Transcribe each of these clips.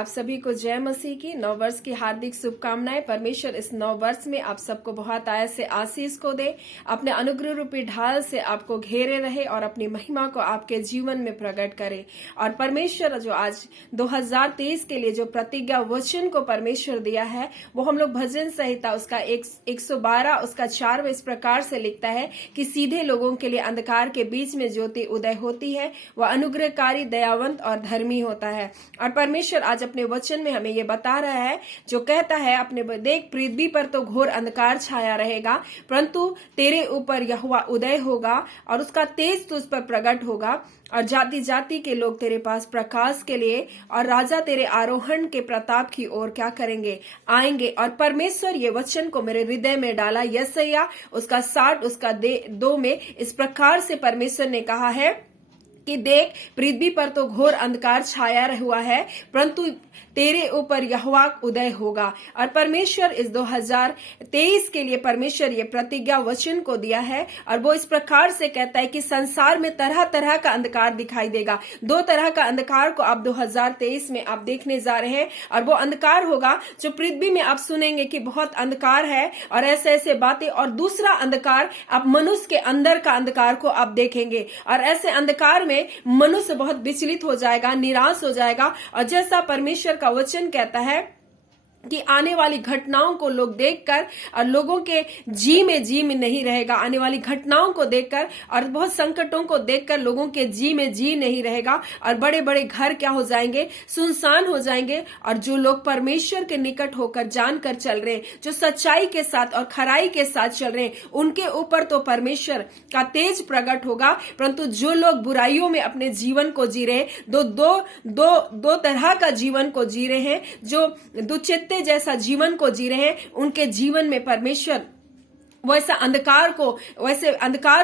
आप सभी को जय मसीह की नव वर्ष की हार्दिक शुभकामनाएं। परमेश्वर इस नव वर्ष में आप सबको बहुत आय से आशीष को दे, अपने अनुग्रह रूपी ढाल से आपको घेरे रहे और अपनी महिमा को आपके जीवन में प्रकट करे। और परमेश्वर जो आज 2023 के लिए जो प्रतिज्ञा वचन को परमेश्वर दिया है, वो हम लोग भजन संहिता उसका 112 उसका 4 इस प्रकार से लिखता है कि सीधे लोगों के लिए अंधकार के बीच में ज्योति उदय होती है, वह अनुग्रहकारी, दयावंत और धर्मी होता है। और परमेश्वर आज अपने वचन में हमें ये बता रहा है, जो कहता है अपने देख पृथ्वी पर तो घोर अंधकार छाया रहेगा, परंतु तेरे ऊपर यहोवा उदय होगा और उसका तेज तुझ पर प्रकट होगा, और जाति जाति के लोग तेरे पास प्रकाश के लिए और राजा तेरे आरोहण के प्रताप की ओर क्या करेंगे, आएंगे। और परमेश्वर ये वचन को मेरे हृदय में डाला। यशायाह उसका 60 उसका 2 में इस प्रकार से परमेश्वर ने कहा है कि देख पृथ्वी पर तो घोर अंधकार छाया हुआ है, परंतु तेरे ऊपर यहोवा उदय होगा। और परमेश्वर इस 2023 के लिए परमेश्वर ये प्रतिज्ञा वचन को दिया है, और वो इस प्रकार से कहता है कि संसार में तरह तरह का अंधकार दिखाई देगा। 2 तरह का अंधकार को आप 2023 में आप देखने जा रहे हैं, और वो अंधकार होगा जो पृथ्वी में आप सुनेंगे कि बहुत अंधकार है और ऐसे ऐसे बातें। और दूसरा अंधकार आप मनुष्य के अंदर का अंधकार को आप देखेंगे, और ऐसे अंधकार में मनुष्य बहुत विचलित हो जाएगा, निराश हो जाएगा। और जैसा परमेश्वर का वचन कहता है कि आने वाली घटनाओं को लोग देखकर और लोगों के जी में नहीं रहेगा। आने वाली घटनाओं को देखकर और बहुत संकटों को देखकर लोगों के जी में जी नहीं रहेगा, और बड़े बड़े घर क्या हो जाएंगे, सुनसान हो जाएंगे। और जो लोग परमेश्वर के निकट होकर जानकर चल रहे हैं, जो सच्चाई के साथ और खराई के साथ चल रहे हैं, उनके ऊपर तो परमेश्वर का तेज प्रकट होगा। परंतु जो लोग बुराइयों में अपने जीवन को जी रहे हैं, दो तरह का जीवन को जी रहे हैं, जो दुचित्त जैसा जीवन को जी रहे हैं, उनके जीवन में परमेश्वर वैसे अंधकार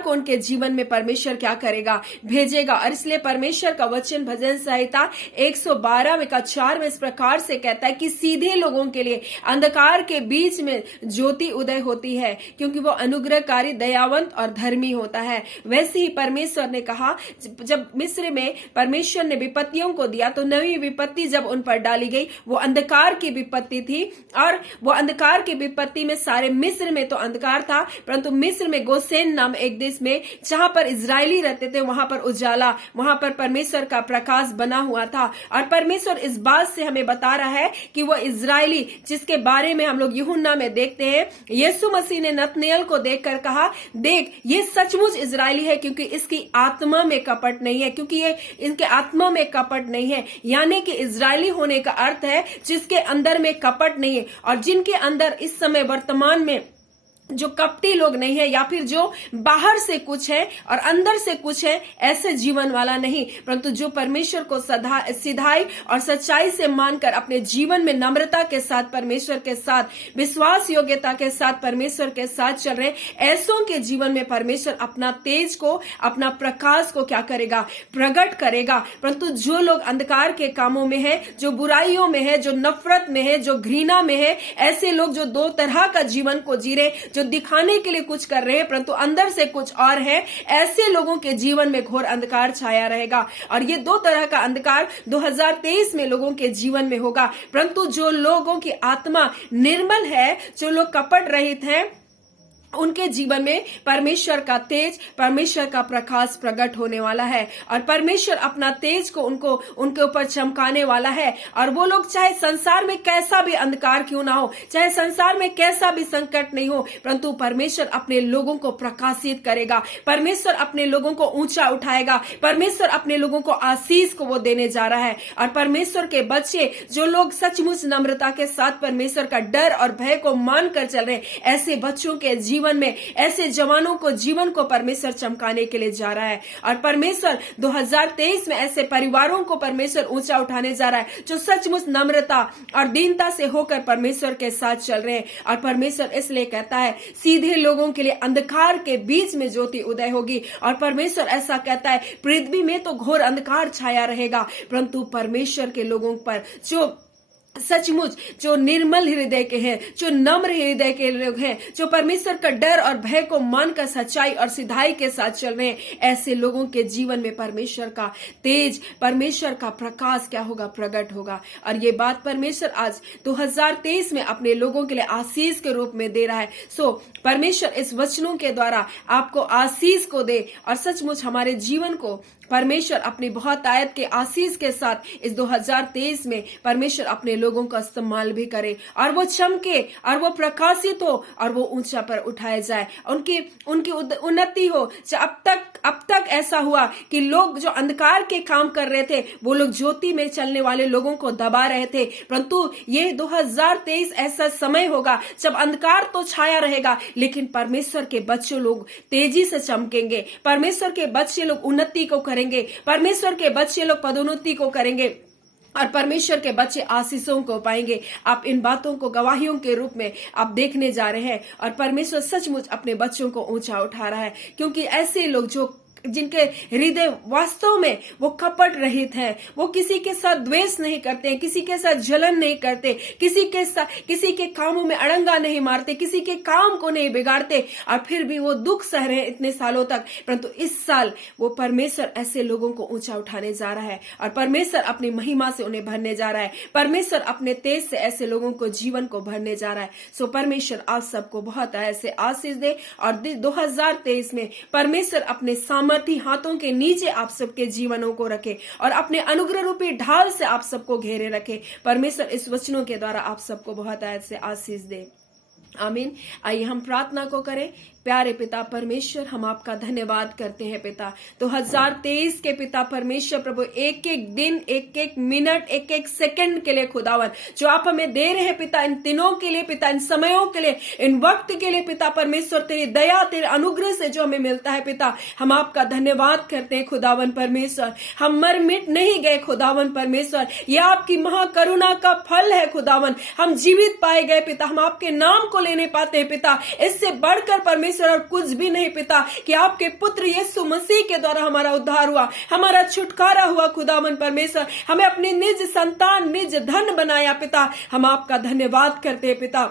को उनके जीवन में परमेश्वर क्या करेगा, भेजेगा। और इसलिए परमेश्वर का वचन भजन संहिता 112 में का 4 में इस प्रकार से कहता है कि सीधे लोगों के लिए अंधकार के बीच में ज्योति उदय होती है, क्योंकि वो अनुग्रहकारी, दयावंत और धर्मी होता है। वैसे ही परमेश्वर ने कहा, जब मिस्र में परमेश्वर ने विपत्तियों को दिया, तो नई विपत्ति जब उन पर डाली गई, वो अंधकार की विपत्ति थी। और वो अंधकार की विपत्ति में सारे मिस्र में तो अंधकार था, परंतु मिस्र में गोसेन नाम एक देश में जहां पर इजरायली रहते थे, वहां पर उजाला, वहां पर परमेश्वर का प्रकाश बना हुआ था। और परमेश्वर इस बात से हमें बता रहा है कि वो इजरायली जिसके बारे में हम लोग यूहन्ना में देखते हैं, यीशु मसीह ने नतनएल को देखकर कहा, देख ये सचमुच इजरायली है, क्योंकि इसकी आत्मा में कपट नहीं है, क्योंकि ये इनके आत्मा में कपट नहीं है। यानी कि इजरायली होने का अर्थ है जिसके अंदर में कपट नहीं है। और जिनके अंदर इस समय वर्तमान में जो कपटी लोग नहीं है, या फिर जो बाहर से कुछ है और अंदर से कुछ है, ऐसे जीवन वाला नहीं, परंतु जो परमेश्वर को सिधाई और सच्चाई से मानकर अपने जीवन में नम्रता के साथ, परमेश्वर के साथ विश्वास योग्यता के साथ परमेश्वर के साथ चल रहे, ऐसों के जीवन में परमेश्वर अपना तेज को, अपना प्रकाश को क्या करेगा, प्रकट करेगा। परंतु जो लोग अंधकार के कामों में है, जो बुराइयों में है, जो नफरत में है, जो घृणा में है, ऐसे लोग जो 2 तरह का जीवन को जी रहे, जो दिखाने के लिए कुछ कर रहे हैं परंतु अंदर से कुछ और है, ऐसे लोगों के जीवन में घोर अंधकार छाया रहेगा। और ये 2 तरह का अंधकार 2023 में लोगों के जीवन में होगा। परंतु जो लोगों की आत्मा निर्मल है, जो लोग कपट रहित हैं, उनके जीवन में परमेश्वर का तेज, परमेश्वर का प्रकाश प्रकट होने वाला है, और परमेश्वर अपना तेज को उनके ऊपर चमकाने वाला है। और वो लोग चाहे संसार में कैसा भी अंधकार क्यों ना हो, चाहे संसार में कैसा भी संकट नहीं हो, परंतु परमेश्वर अपने लोगों को प्रकाशित करेगा, परमेश्वर अपने लोगों को ऊंचा उठाएगा, परमेश्वर अपने लोगों को आशीष को वो देने जा रहा है। और परमेश्वर के बच्चे जो लोग सचमुच नम्रता के साथ परमेश्वर का डर और भय को मानकर चल रहे, ऐसे बच्चों के जीवन में, ऐसे जवानों को जीवन को परमेश्वर चमकाने के लिए जा रहा है। और परमेश्वर 2023 में ऐसे परिवारों को परमेश्वर ऊंचा उठाने जा रहा है, जो सचमुच नम्रता और दीनता से होकर परमेश्वर के साथ चल रहे हैं। और परमेश्वर इसलिए कहता है, सीधे लोगों के लिए अंधकार के बीच में ज्योति उदय होगी। और परमेश्वर ऐसा कहता है, पृथ्वी में तो घोर अंधकार छाया रहेगा, परंतु परमेश्वर के लोगों पर जो सचमुच जो निर्मल हृदय के हैं, जो नम्र हृदय के लोग हैं, जो परमेश्वर का डर और भय को मानकर सच्चाई और सिधाई के साथ चल रहे हैं, ऐसे लोगों के जीवन में परमेश्वर का तेज, परमेश्वर का प्रकाश क्या होगा, प्रकट होगा। और ये बात परमेश्वर आज 2023 में अपने लोगों के लिए आशीष के रूप में दे रहा है। सो परमेश्वर इस वचनों के द्वारा आपको आशीष को दे और सचमुच हमारे जीवन को परमेश्वर अपनी बहुत आयत के आशीष के साथ इस 2023 में परमेश्वर अपने लोगों का इस्तेमाल भी करे और वो चमके और वो प्रकाशित हो और वो ऊंचा पर उठाए जाए, उनकी उन्नति हो। अब तक ऐसा हुआ कि लोग जो अंधकार के काम कर रहे थे वो लोग ज्योति में चलने वाले लोगों को दबा रहे थे, परंतु ये 2023 ऐसा समय होगा जब अंधकार तो छाया रहेगा लेकिन परमेश्वर के बच्चे लोग तेजी से चमकेंगे, परमेश्वर के बच्चे लोग उन्नति को करेंगे, परमेश्वर के बच्चे लोग पदोन्नति को करेंगे और परमेश्वर के बच्चे आशीषों को पाएंगे। आप इन बातों को गवाहियों के रूप में आप देखने जा रहे हैं और परमेश्वर सचमुच अपने बच्चों को ऊंचा उठा रहा है, क्योंकि ऐसे लोग जिनके हृदय वास्तव में वो कपट रहित हैं, वो किसी के साथ द्वेष नहीं करते हैं, किसी के साथ जलन नहीं करते, किसी के कामों में अड़ंगा नहीं मारते, किसी के काम को नहीं बिगाड़ते और फिर भी वो दुख सह रहे हैं इतने सालों तक। परंतु इस साल वो परमेश्वर ऐसे लोगों को ऊंचा उठाने जा रहा है और परमेश्वर अपनी महिमा से उन्हें भरने जा रहा है, परमेश्वर अपने तेज से ऐसे लोगों को जीवन को भरने जा रहा है। सो परमेश्वर आप सबको बहुत ऐसे आशीष दे और 2023 में परमेश्वर अपने हाथों के नीचे आप सबके जीवनों को रखे और अपने अनुग्रह रूपी ढाल से आप सबको घेरे रखे। परमेश्वर इस वचनों के द्वारा आप सबको बहुत ऐसे आशीष दे। आमीन। आइए हम प्रार्थना को करें। प्यारे पिता परमेश्वर, हम आपका धन्यवाद करते हैं पिता 2023 के पिता परमेश्वर प्रभु, एक एक दिन, एक एक मिनट, एक एक सेकंड के लिए खुदावन जो आप हमें दे रहे हैं पिता, इन दिनों के लिए पिता, इन समयों के लिए, इन वक्त के लिए पिता परमेश्वर, तेरी दया, तेरे अनुग्रह से जो हमें मिलता है पिता, हम आपका धन्यवाद करते हैं खुदावन परमेश्वर। हम मर मिट नहीं गए खुदावन परमेश्वर, ये आपकी महाकरुणा का फल है खुदावन। हम जीवित पाए गए पिता, हम आपके नाम को लेने पाते हैं पिता। इससे बढ़कर परमेश्वर और कुछ भी नहीं पिता कि आपके पुत्र यीशु मसीह के द्वारा हमारा उद्धार हुआ, हमारा छुटकारा हुआ खुदावन परमेश्वर। हमें अपनी निज संतान, निज धन बनाया पिता। हम आपका धन्यवाद करते हैं पिता।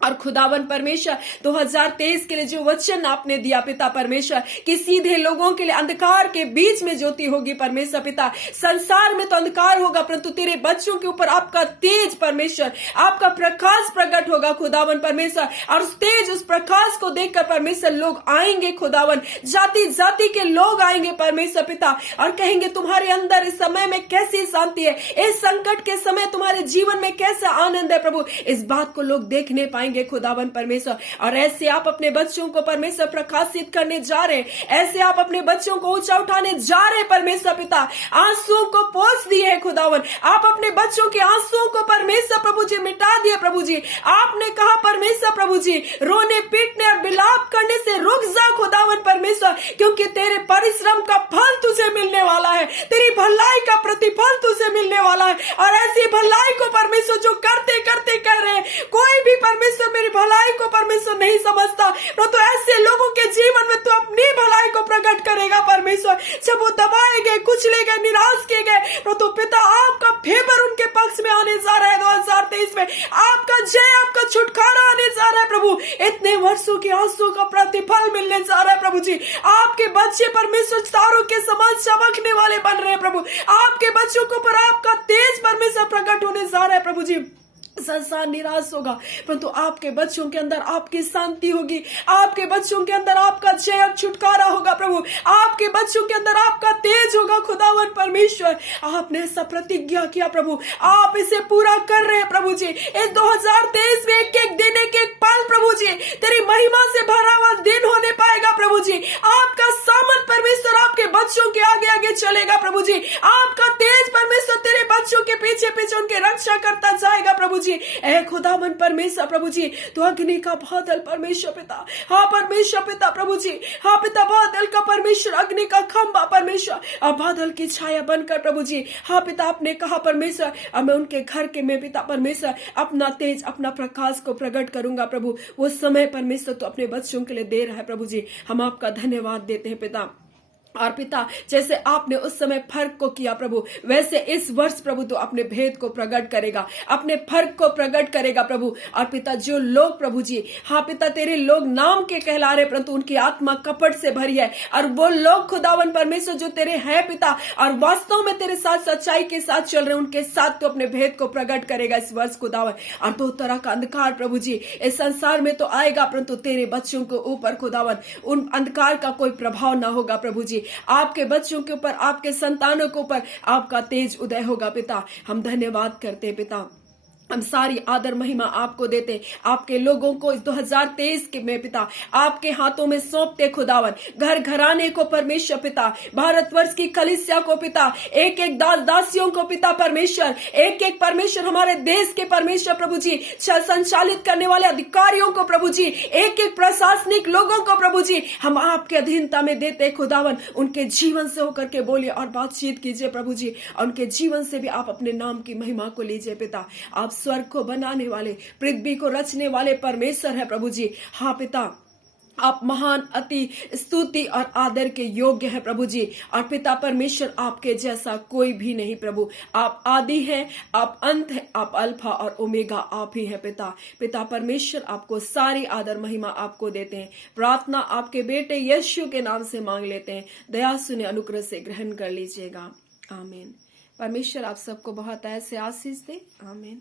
और खुदावन परमेश्वर 2023 के लिए जो वचन आपने दिया पिता परमेश्वर कि सीधे लोगों के लिए अंधकार के बीच में ज्योति होगी परमेश्वर पिता। संसार में तो अंधकार होगा परंतु तेरे बच्चों के ऊपर आपका तेज परमेश्वर, आपका प्रकाश प्रकट होगा खुदावन परमेश्वर। और उस तेज, उस प्रकाश को देखकर परमेश्वर लोग आएंगे खुदावन, जाति जाति के लोग आएंगे परमेश्वर पिता और कहेंगे तुम्हारे अंदर इस समय में कैसी शांति है, इस संकट के समय तुम्हारे जीवन में कैसा आनंद है प्रभु। इस बात को लोग देखने पाएंगे खुदावन परमेश्वर। और ऐसे आप अपने बच्चों को परमेश्वर प्रकाशित करने जा रहे हैं, ऐसे आप अपने बच्चों को ऊंचा उठाने जा रहे हैं परमेश्वर पिता। आंसुओं को पोंछ दिए है खुदावन, आप अपने बच्चों के आंसुओं को परमेश्वर प्रभु जी मिटा दिए प्रभु जी। आपने कहा परमेश्वर प्रभु जी, रोने पीटने और विलाप करने से रुक जा खुदावन परमेश्वर, क्योंकि तेरे परिश्रम का फल तुझे मिलने वाला है, तेरी भलाई का प्रतिफल तुझे मिलने वाला है। और ऐसी भलाई को परमेश्वर जो करते करते कर रहे हैं, कोई भी परमेश्वर मेरी भलाई को परमेश्वर नहीं समझता, परंतु ऐसे लोगों के जीवन में तू अपनी भलाई को प्रकट करेगा परमेश्वर। जब वो दबाए गए, कुचले गए, निराश किए गए, परंतु पिता आपका फेवर उनके पक्ष में आने जा रहा है 2023 में। आपका जय, आपका छुटकारा आने जा रहा है प्रभु। इतने वर्षों के आंसू का प्रतिफल मिलने जा रहा है प्रभु जी। आपके बच्चे परमेश्वर तारों के समान चमकने वाले बन रहे हैं प्रभु। आपके बच्चों के ऊपर आपका तेज परमेश्वर प्रकट होने जा रहा है प्रभु जी। संसार निराश होगा परंतु आपके बच्चों के अंदर आपकी शांति होगी, आपके बच्चों के अंदर आपका जय और छुटकारा होगा प्रभु। आपके बच्चों के अंदर आपका तेज होगा खुदावन परमेश्वर। आपने ऐसा प्रतिज्ञा किया प्रभु, आप इसे पूरा कर रहे हैं प्रभु जी। इस 2023 में एक एक दिन, एक एक पल प्रभु जी तेरी महिमा से भरा हुआ दिन होने पाएगा प्रभु जी। आपका सामर्थ परमेश्वर आपके बच्चों के आगे आगे चलेगा प्रभु जी। आपका तेज परमेश्वर तेरे बच्चों के पीछे पीछे उनके रक्षा करता जाएगा प्रभु जी। ऐ खुदावन परमेश्वर प्रभु जी, तो अग्नि का बादल परमेश्वर पिता, हाँ परमेश्वर पिता प्रभु जी, हाँ पिता बादल का परमेश्वर, अग्नि का खंभा परमेश्वर और बादल की छाया बनकर प्रभु जी, हाँ पिता आपने कहा परमेश्वर अब मैं उनके घर के में पिता परमेश्वर अपना तेज, अपना प्रकाश को प्रकट करूंगा प्रभु। वो समय परमेश्वर तो अपने बच्चों के लिए दे रहा है प्रभु जी। हम आपका धन्यवाद देते हैं पिता। और पिता, जैसे आपने उस समय फर्क को किया प्रभु, वैसे इस वर्ष प्रभु तो अपने भेद को प्रकट करेगा, अपने फर्क को प्रकट करेगा प्रभु। और पिता, जो लोग प्रभु जी, हाँ पिता, तेरे लोग नाम के कहला रहे परंतु उनकी आत्मा कपट से भरी है, और वो लोग खुदावन परमेश्वर जो तेरे हैं पिता और वास्तव में तेरे साथ सच्चाई के साथ चल रहे, उनके साथ तो अपने भेद को प्रकट करेगा इस वर्ष खुदावन। और दो तरह का अंधकार प्रभु जी इस संसार में तो आएगा, परंतु तेरे बच्चों के ऊपर खुदावन उन अंधकार का कोई प्रभाव ना होगा प्रभु जी। आपके बच्चों के ऊपर, आपके संतानों के ऊपर आपका तेज उदय होगा पिता। हम धन्यवाद करते हैं पिता, हम सारी आदर महिमा आपको देते, आपके लोगों को इस 2023 के में पिता आपके हाथों में सौंपते खुदावन। घर घराने को परमेश्वर पिता, भारतवर्ष की कलीसिया को पिता, एक एक दास दासियों को पिता परमेश्वर, एक एक परमेश्वर हमारे देश के परमेश्वर प्रभु जी, संचालित करने वाले अधिकारियों को प्रभु जी, एक एक प्रशासनिक लोगों को प्रभु जी, हम आपके अधीनता में देते खुदावन। उनके जीवन से होकर के बोलिए और बातचीत कीजिए प्रभु जी, और उनके जीवन से भी आप अपने नाम की महिमा को लीजिए पिता। आप स्वर्ग को बनाने वाले, पृथ्वी को रचने वाले परमेश्वर है प्रभु जी। हाँ पिता, आप महान, अति स्तुति और आदर के योग्य हैं प्रभु जी। और पिता परमेश्वर, आपके जैसा कोई भी नहीं प्रभु। आप आदि हैं, आप अंत हैं, आप अल्फा और ओमेगा आप ही हैं पिता। पिता परमेश्वर, आपको सारी आदर महिमा आपको देते हैं। प्रार्थना आपके बेटे यीशु के नाम से मांग लेते हैं। दया सुने, अनुग्रह से ग्रहण कर लीजिएगा। आमीन। परमेश्वर आप सबको बहुत ऐसे आशीष दे। आमीन।